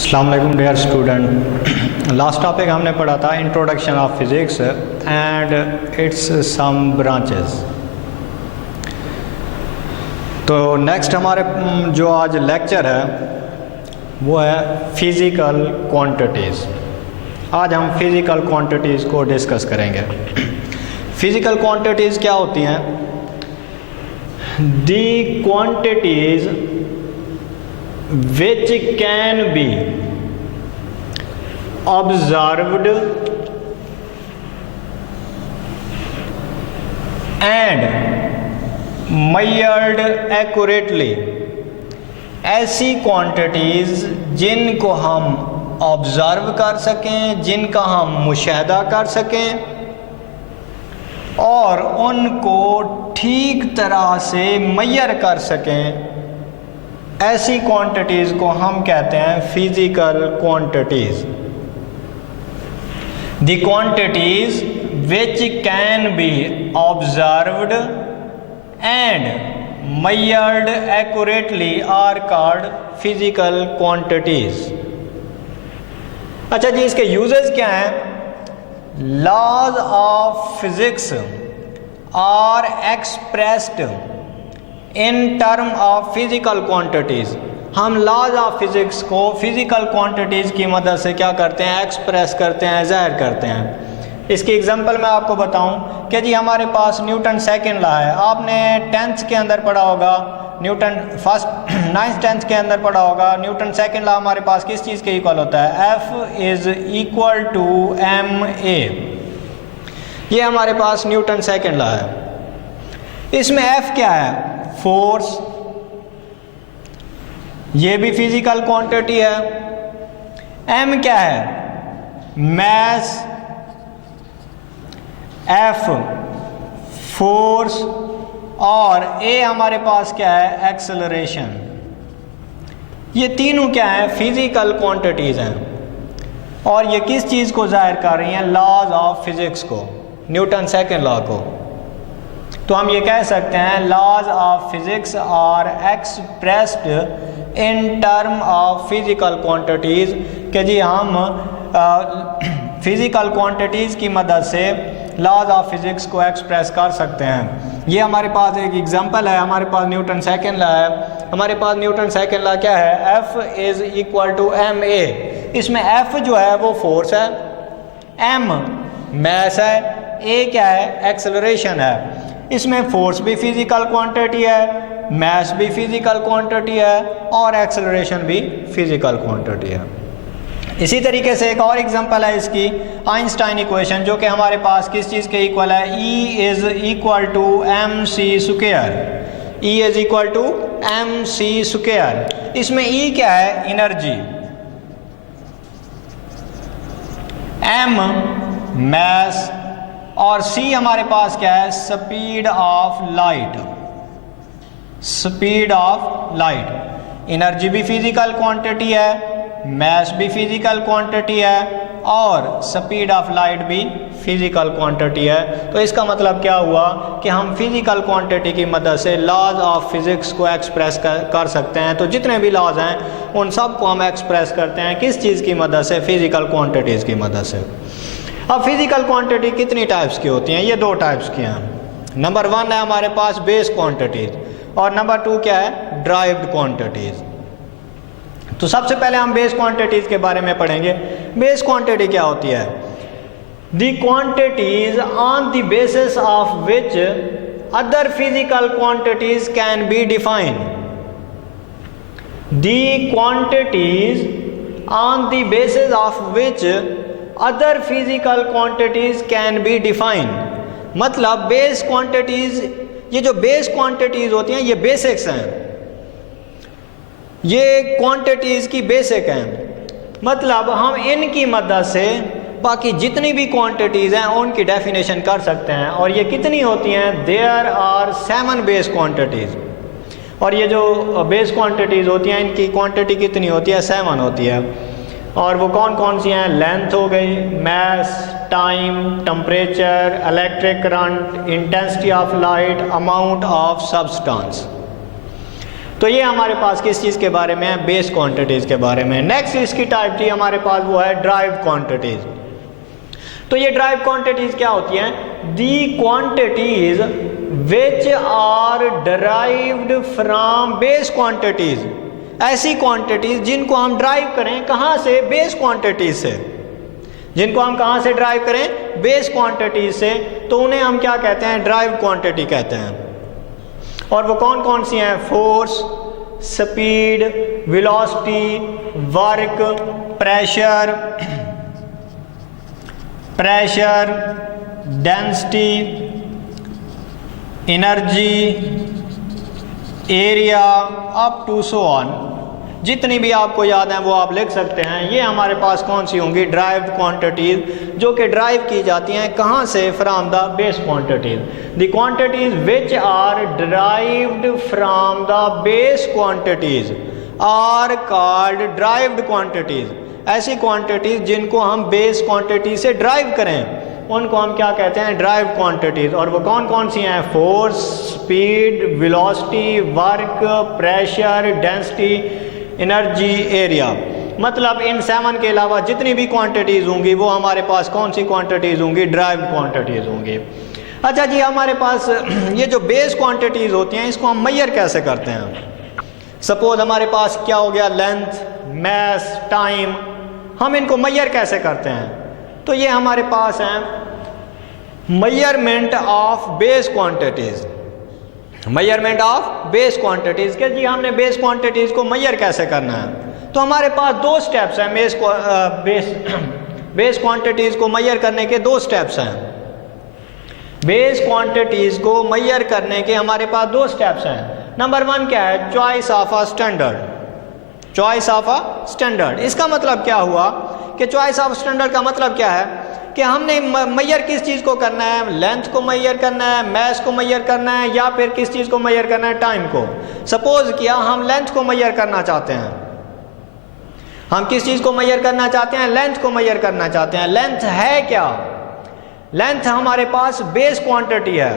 अस्सलाम वालेकुम dear student. Last topic हमने पढ़ा था introduction of physics and its some branches. तो नेक्स्ट हमारे जो आज लेक्चर है वो है फिज़िकल क्वांटिटीज़। आज हम फिज़िकल क्वांटिटीज़ को डिस्कस करेंगे। फिज़िकल क्वांटिटीज़ क्या होती हैं? The quantities which can be observed and measured accurately। ऐसी क्वांटिटीज़ जिनको हम ऑब्ज़र्व कर सकें, जिनका हम मुशाहदा कर सकें और उनको ठीक तरह से मेजर कर सकें, ऐसी क्वांटिटीज़ को हम कहते हैं physical quantities. The quantities which can be observed and measured accurately are called physical quantities. अच्छा जी, इसके यूजेस क्या हैं? Laws of physics are expressed in term of physical quantities. हम लॉज ऑफ फिज़िक्स को फिज़िकल क्वांटिटीज़ की मदद से क्या करते हैं? एक्सप्रेस करते हैं, ज़ाहिर करते हैं। इसकी एग्जांपल मैं आपको बताऊं कि जी हमारे पास न्यूटन सेकंड लॉ है। आपने 10th के अंदर पढ़ा होगा, न्यूटन फर्स्ट 9th 10th के अंदर पढ़ा होगा। न्यूटन सेकंड लॉ हमारे पास किस चीज़ के इक्वल होता है? F is equal to ma। ये हमारे पास न्यूटन सेकंड लॉ है। इसमें F क्या है? फोर्स। ये भी फिजिकल क्वांटिटी है। m क्या है? मैस। f फोर्स और a हमारे पास क्या है? एक्सेलरेशन। ये तीनों क्या है? फिजिकल क्वांटिटीज हैं और ये किस चीज़ को जाहिर कर रही हैं? लॉज ऑफ फिजिक्स को, न्यूटन सेकंड लॉ को। तो हम ये कह सकते हैं laws of physics are expressed in term of physical quantities कि जी हम फिजिकल क्वांटिटीज़ की मदद से लॉज ऑफ फिजिक्स को एक्सप्रेस कर सकते हैं। ये हमारे पास एक एग्जांपल है। हमारे पास न्यूटन सेकंड लॉ है। हमारे पास न्यूटन सेकंड लॉ क्या है? F is equal to ma। इसमें F जो है वो फोर्स है, m मैस है, a क्या है? एक्सेलरेशन है। इसमें फोर्स भी फिजिकल क्वांटिटी है, मैस भी फिजिकल क्वांटिटी है और एक्सेलरेशन भी फिजिकल क्वांटिटी है। इसी तरीके से एक और एग्जांपल है इसकी, आइंस्टाइन इक्वेशन, जो कि हमारे पास किस चीज़ के इक्वल है? E is equal to mc square. E is equal to mc square. इसमें E क्या है? एनर्जी, m मैस और c हमारे पास क्या है? Speed of light. Speed of light. Energy भी फिजिकल क्वांटिटी है, मैस भी फिजिकल क्वांटिटी है और स्पीड ऑफ लाइट भी फिजिकल क्वांटिटी है। तो इसका मतलब क्या हुआ कि हम फिजिकल क्वांटिटी की मदद से लॉज ऑफ फिजिक्स को एक्सप्रेस कर सकते हैं। तो जितने भी लॉज हैं उन सब को हम एक्सप्रेस करते हैं किस चीज़ की मदद से? फिजिकल क्वांटिटीज़ की मदद से। अब फिजिकल क्वांटिटी कितनी टाइप्स की होती हैं? ये दो टाइप्स की हैं। नंबर 1 है हमारे पास बेस क्वांटिटीज और नंबर 2 क्या है? Derived quantities. तो सबसे पहले हम बेस क्वांटिटीज के बारे में पढ़ेंगे। बेस क्वांटिटी क्या होती है? The quantities on the basis of which other physical quantities can be defined. The quantities on the basis of which other physical quantities can be defined. मतलब बेस क्वांटिटीज, ये जो बेस क्वांटिटीज होती हैं ये basics हैं, ये quantities की basic हैं। मतलब हम इनकी मदद से बाकी जितनी भी क्वांटिटीज हैं उनकी डेफिनेशन कर सकते हैं। और ये कितनी होती हैं? There are 7 base quantities. और ये जो बेस क्वांटिटीज होती हैं इनकी क्वांटिटी कितनी होती है? 7 होती है। और वो कौन कौन सी हैं? लेंथ हो गई, mass, time, temperature, electric current, intensity of light, amount of substance. तो ये हमारे पास किस चीज़ के बारे में है, बेस क्वांटिटीज़ के बारे में। नेक्स्ट इसकी टाइप थी हमारे पास वो है ड्राइव्ड क्वांटिटीज़। तो ये ड्राइव्ड क्वांटिटीज़ क्या होती हैं, the quantities which are derived from base quantities, ऐसी क्वांटिटीज़ जिनको हम ड्राइव करें कहाँ से, बेस क्वांटिटीज़ से, जिनको हम कहाँ से ड्राइव करें, बेस क्वांटिटीज़ से, तो उन्हें हम क्या कहते हैं, ड्राइव्ड क्वांटिटी कहते हैं। और वो कौन कौन सी हैं, force, speed, velocity, work, pressure, density, energy, area, up to so on. जितनी भी आपको याद है वो आप लिख सकते हैं। ये हमारे पास कौन सी होंगी, ड्राइव्ड क्वांटिटीज, जो कि ड्राइव की जाती हैं कहाँ से, from the base quantities. The quantities which are derived from the base quantities are called derived quantities. ऐसी क्वांटिटीज जिनको हम बेस क्वांटिटी से ड्राइव करें उनको हम क्या कहते हैं, ड्राइव क्वांटिटीज। और वो कौन कौन सी हैं, force, speed, velocity, work, pressure, density, energy, area. मतलब इन 7 के अलावा जितनी भी क्वांटिटीज़ होंगी वो हमारे पास कौन सी क्वांटिटीज़ होंगी, ड्राइव्ड क्वांटिटीज़ होंगी। अच्छा जी, हमारे पास ये जो बेस क्वांटिटीज़ होती हैं इसको हम मेजर कैसे करते हैं। सपोज हमारे पास क्या हो गया, लेंथ, मास, टाइम, हम इनको मेजर कैसे करते हैं। तो ये हमारे पास हैं measurement of base quantities, measurement of base quantities के जी हमने बेस क्वांटिटीज़ को मेजर कैसे करना है। तो हमारे पास 2 स्टेप्स हैं बेस क्वांटिटीज़ को मेजर करने के 2 स्टेप्स हैं। बेस क्वांटिटीज़ को मेजर करने के हमारे पास 2 स्टेप्स हैं। नंबर 1 क्या है, choice of a standard. Choice of a standard, इसका मतलब क्या हुआ कि चॉइस ऑफ स्टैंडर्ड का मतलब क्या है कि हमने मेजर किस चीज़ को करना है, लेंथ को मेजर करना है, मास को मेजर करना है, या फिर किस चीज़ को मेजर करना है, टाइम को। सपोज किया हम लेंथ को मेजर करना चाहते हैं, हम किस चीज़ को मेजर करना चाहते हैं, लेंथ को मेजर करना चाहते हैं। लेंथ है क्या, लेंथ हमारे पास बेस क्वांटिटी है,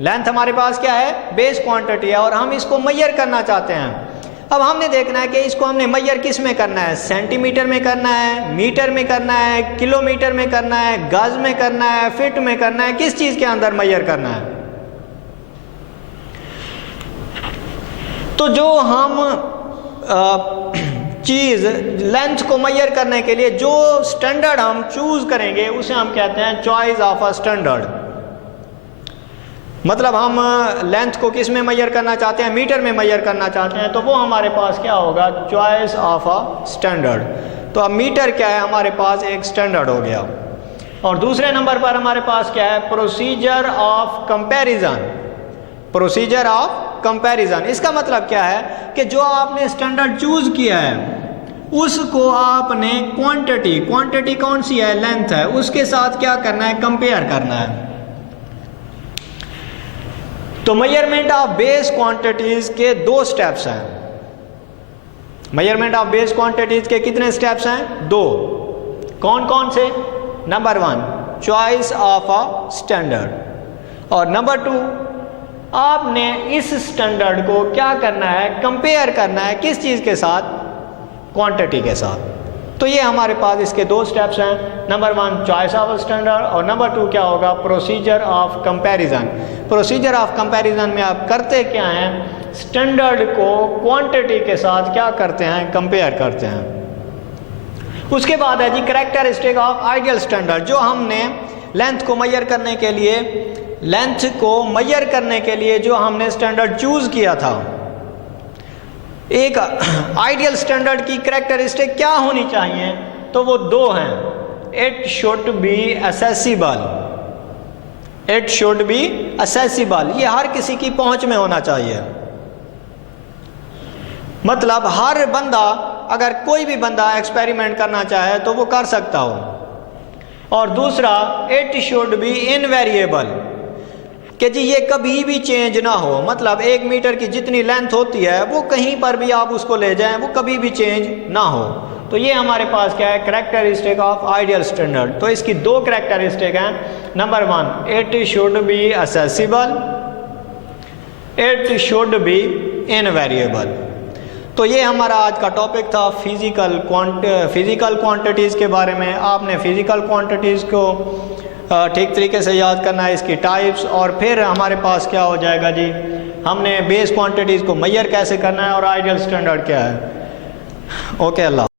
लेंथ हमारे पास क्या है, बेस क्वांटिटी है, और हम इसको मेजर करना चाहते हैं। अब हमने देखना है कि इसको हमने मेजर किस में करना है, सेंटीमीटर में करना है, मीटर में करना है, किलोमीटर में करना है, गज में करना है, फीट में करना है, किस चीज़ के अंदर मेजर करना है। तो जो हम चीज़ लेंथ को मेजर करने के लिए जो स्टैंडर्ड हम चूज करेंगे उसे हम कहते हैं चॉइस ऑफ अ स्टैंडर्ड। मतलब हम लेंथ को किस में मेजर करना चाहते हैं, मीटर में मेजर करना चाहते हैं, तो वो हमारे पास क्या होगा, चॉइस ऑफ अ स्टैंडर्ड। तो अब मीटर क्या है, हमारे पास एक स्टैंडर्ड हो गया। और दूसरे नंबर पर हमारे पास क्या है, procedure of comparison. Procedure of comparison, इसका मतलब क्या है कि जो आपने स्टैंडर्ड चूज किया है उसको आपने क्वांटिटी कौन सी है, लेंथ है, उसके साथ क्या करना है, कंपेयर करना है। तो मेजरमेंट ऑफ बेस क्वांटिटीज के 2 स्टेप्स हैं। मेजरमेंट ऑफ बेस क्वांटिटीज के कितने स्टेप्स हैं, 2। कौन कौन से, number 1 choice of a standard, और नंबर 2 आपने इस स्टैंडर्ड को क्या करना है, कंपेयर करना है, किस चीज़ के साथ, क्वांटिटी के साथ। तो ये हमारे पास इसके 2 स्टेप्स हैं। नंबर 1 चॉइस ऑफ स्टैंडर्ड, और नंबर 2 क्या होगा, procedure of comparison. Procedure of comparison में आप करते क्या हैं, स्टैंडर्ड को क्वांटिटी के साथ क्या करते हैं, कंपेयर करते हैं। उसके बाद है जी कैरेक्टरिस्टिक ऑफ आइडियल स्टैंडर्ड। जो हमने लेंथ को मेजर करने के लिए, लेंथ को मेजर करने के लिए जो हमने स्टैंडर्ड चूज किया था, एक आइडियल स्टैंडर्ड की कैरेक्टरिस्टिक क्या होनी चाहिए, तो वो 2 हैं। It should be accessible, it should be accessible, ये हर किसी की पहुंच में होना चाहिए। मतलब हर बंदा, अगर कोई भी बंदा एक्सपेरिमेंट करना चाहे तो वो कर सकता हो। और दूसरा इट शुड बी इनवेरिएबल, कि जी ये कभी भी चेंज ना हो। मतलब 1 मीटर की जितनी लेंथ होती है वो कहीं पर भी आप उसको ले जाएं वो कभी भी चेंज ना हो। तो ये हमारे पास क्या है, कैरेक्टरिस्टिक ऑफ आइडियल स्टैंडर्ड। तो इसकी 2 कैरेक्टरिस्टिक हैं। Number 1 it should be accessible, it should be invariable. तो ये हमारा आज का टॉपिक था फिजिकल क्वांटिटीज़ के बारे में। आपने फिजिकल क्वांटिटीज़ को ठीक तरीके से याद करना है, इसकी टाइप्स, और फिर हमारे पास क्या हो जाएगा जी, हमने बेस क्वांटिटीज़ को मेजर कैसे करना है और आइडियल स्टैंडर्ड क्या है। ओके, अल्लाह।